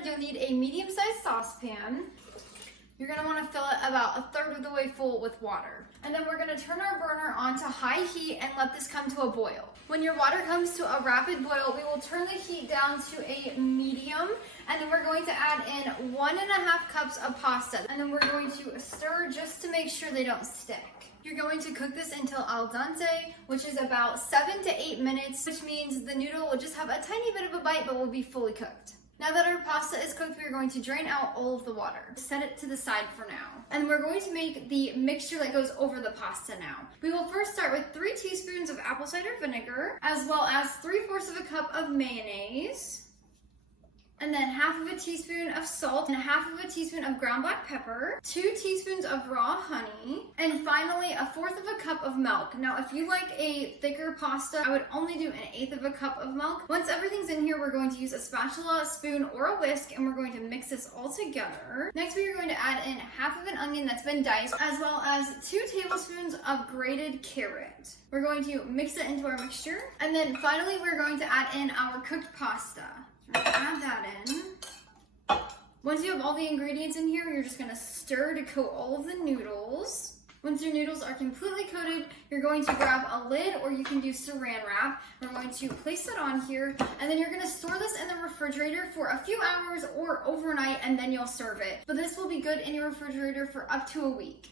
started, you'll need a medium-sized saucepan. You're gonna wanna fill it about 1/3 of the way full with water. And then we're gonna turn our burner on to high heat and let this come to a boil. When your water comes to a rapid boil, we will turn the heat down to a medium, and then we're going to add in 1.5 cups of pasta. And then we're going to stir just to make sure they don't stick. You're going to cook this until al dente, which is about 7 to 8 minutes, which means the noodle will just have a tiny bit of a bite, but will be fully cooked. Now that our pasta is cooked, we're going to drain out all of the water. Set it to the side for now. And we're going to make the mixture that goes over the pasta now. We will first start with 3 teaspoons of apple cider vinegar, as well as 3/4 of a cup of mayonnaise, and then 1/2 teaspoon of salt, and 1/2 teaspoon of ground black pepper, 2 teaspoons of raw honey, and finally 1/4 cup of milk. Now, if you like a thicker pasta, I would only do 1/8 cup of milk. Once everything's in here, we're going to use a spatula, a spoon, or a whisk, and we're going to mix this all together. Next, we are going to add in 1/2 an onion that's been diced, as well as 2 tablespoons of grated carrot. We're going to mix it into our mixture, and then finally, we're going to add in our cooked pasta. Add that in. Once you have all the ingredients in here, you're just gonna stir to coat all of the noodles. Once your noodles are completely coated, you're going to grab a lid, or you can do saran wrap. We're going to place it on here, and then you're gonna store this in the refrigerator for a few hours or overnight, and then you'll serve it. But this will be good in your refrigerator for up to a week.